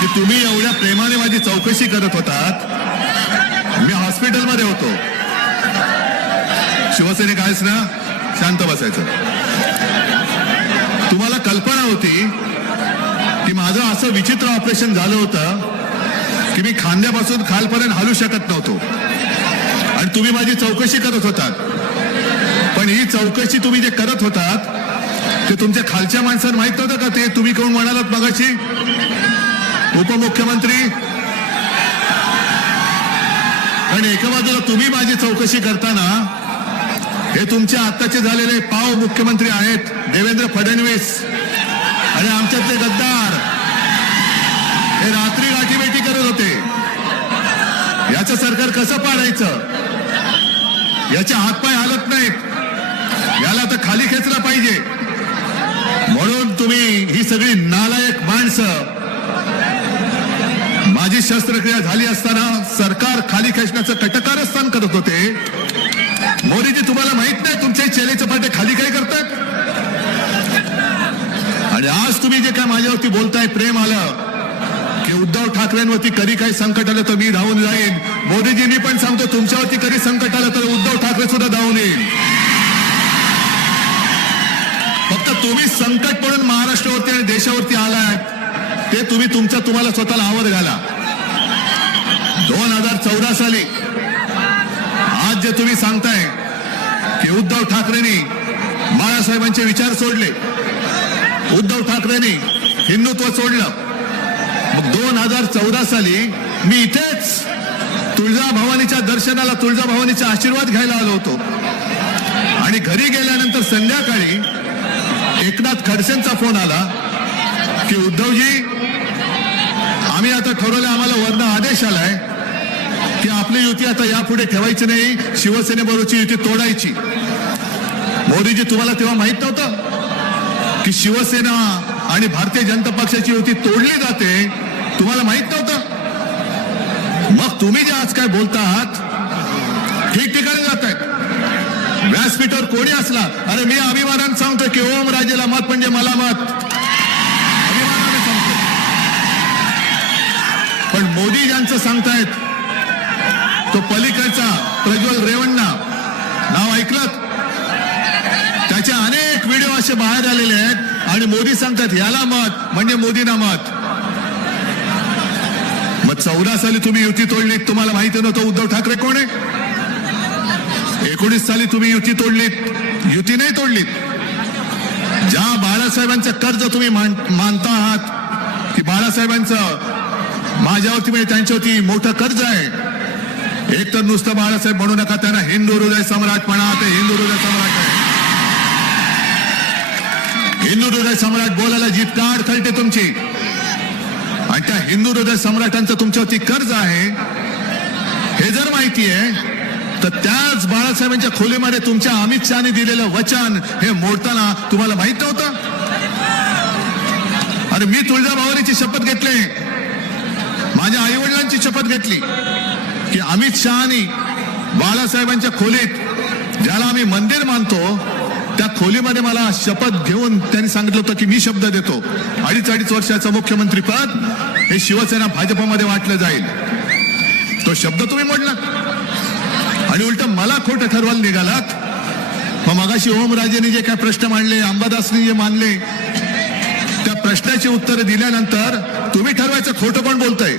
की तुम्ही एवढ्या प्रेमाने माझी चौकशी करत होतात. मी हॉस्पिटलमध्ये होतो. शिवसैनिक आहेस ना? शांत बसायचं. तुम्हाला कल्पना होती की माझं असं विचित्र ऑपरेशन झालं होतं की मी खांद्यापासून खालपर्यंत हलू शकत नव्हतो. आणि तुम्ही माझी चौकशी करत होतात. पण ही चौकशी तुम्ही जे करत होतात ते तुमच्या खालच्या माणसांना माहीत नव्हतं का? ते तुम्ही कोण म्हणालात मगाशी? उपमुख्यमंत्री आणि एका बाजूला तुम्ही माझी चौकशी करताना हे तुमचे आत्ताचे झालेले पाव मुख्यमंत्री आहेत देवेंद्र फडणवीस आणि आमच्यातले गद्दार. हे रात्री गाठीभेटी करत होते. याचं सरकार कसं पाडायचं? याचे हातपाय हालत नाहीत. याला तर खाली खेचला पाहिजे. म्हणून तुम्ही ही सगळी नालायक माणसं माझी शस्त्रक्रिया झाली असताना सरकार खाली खेचण्याचं कटकारस्थान करत होते. मोदीजी तुम्हाला माहीत नाही तुमचे चेले चपाटे खाली काय करतात? आणि आज तुम्ही जे काय माझ्यावरती बोलताय प्रेम आलं. की उद्धव ठाकरेंवरती कधी काही संकट आलं तर मी धावून जाईन. मोदीजींनी पण सांगतो तुमच्यावरती कधी संकट आलं तर उद्धव ठाकरे सुद्धा धावून येईल. फक्त तुम्ही संकट पडून महाराष्ट्रावरती आणि देशावरती आलाय. तुम्ही तुमच्या तुम्हाला स्वतःला आवड घाला. दोन हजार चौदा साली आज जे तुम्ही सांगताय की उद्धव ठाकरेंनी बाळासाहेबांचे विचार सोडले. उद्धव ठाकरेंनी हिंदुत्व सोडलं. मग दोन हजार चौदा साली मी इथेच तुळजाभवानीच्या दर्शनाला तुळजाभवानीचा आशीर्वाद घ्यायला आलो होतो. आणि घरी गेल्यानंतर संध्याकाळी एकनाथ खडसेंचा फोन आला की उद्धवजी आम्ही आता ठरवलं आम्हाला वरनं आदेश आलाय की आपली युती आता यापुढे ठेवायची नाही शिवसेनेबरोबरची युती तोडायची. मोदीजी तुम्हाला तेव्हा माहीत नव्हतं की शिवसेना आणि भारतीय जनता पक्षाची युती तोडली जाते? तुम्हाला माहीत नव्हतं? मग तुम्ही जे आज काय बोलता आहात ठिकठिकाणी जात आहेत व्यासपीठावर कोणी असला अरे मी अभिमानानं सांगतो की ओम राजेला मत म्हणजे मला मत मोदी सांगतायत. तो पलीकडचा प्रज्वल रेवण्णा. नाव ऐकलं त्याचे अनेक व्हिडिओ असे बाहेर आलेले आहेत आणि मोदी सांगतात याला मत म्हणजे मोदींना मत. मग चौदा साली तुम्ही युती तोडलीत तुम्हाला माहिती नव्हतं उद्धव ठाकरे कोण आहे? एकोणीस साली तुम्ही युती तोडलीत. युती नाही तोडलीत. ज्या बाळासाहेबांचं कर्ज तुम्ही मान- मानता आहात की बाळासाहेबांचं माझ्यावरती म्हणजे त्यांच्यावरती मोठं कर्ज आहे. एक तर नुसतं बाळासाहेब म्हणू नका त्यांना हिंदू हृदय सम्राट म्हणा ते हिंदू हृदय सम्राट आहे. हिंदू हृदय सम्राट बोलायला जीत काढ कळते तुमची? आणि त्या हिंदू हृदय सम्राटांचं तुमच्यावरती कर्ज आहे हे जर माहिती आहे तर त्याच बाळासाहेबांच्या खोलीमध्ये तुमच्या अमित शहाने दिलेलं वचन हे मोडताना तुम्हाला माहीत नव्हतं? अरे मी तुळजा तुळजाभवानीची शपथ घेतली. माझ्या आई वडिलांची शपथ घेतली की अमित शहानी बाळासाहेबांच्या खोलीत ज्याला आम्ही मंदिर मानतो त्या खोलीमध्ये मला शपथ घेऊन त्यांनी सांगितलं होतं की मी शब्द देतो. अडीच अडीच वर्षाचं मुख्यमंत्री पद हे शिवसेना भाजपमध्ये वाटलं जाईल. तो शब्द तुम्ही मोडला आणि उलट मला खोटं ठरवायला निघालात. मग मगाशी ओमराजेने जे काय प्रश्न मांडले अंबादासनी जे मानले त्या प्रश्नाची उत्तरं दिल्यानंतर तुम्ही ठरवायचं खोटं कोण बोलतंय?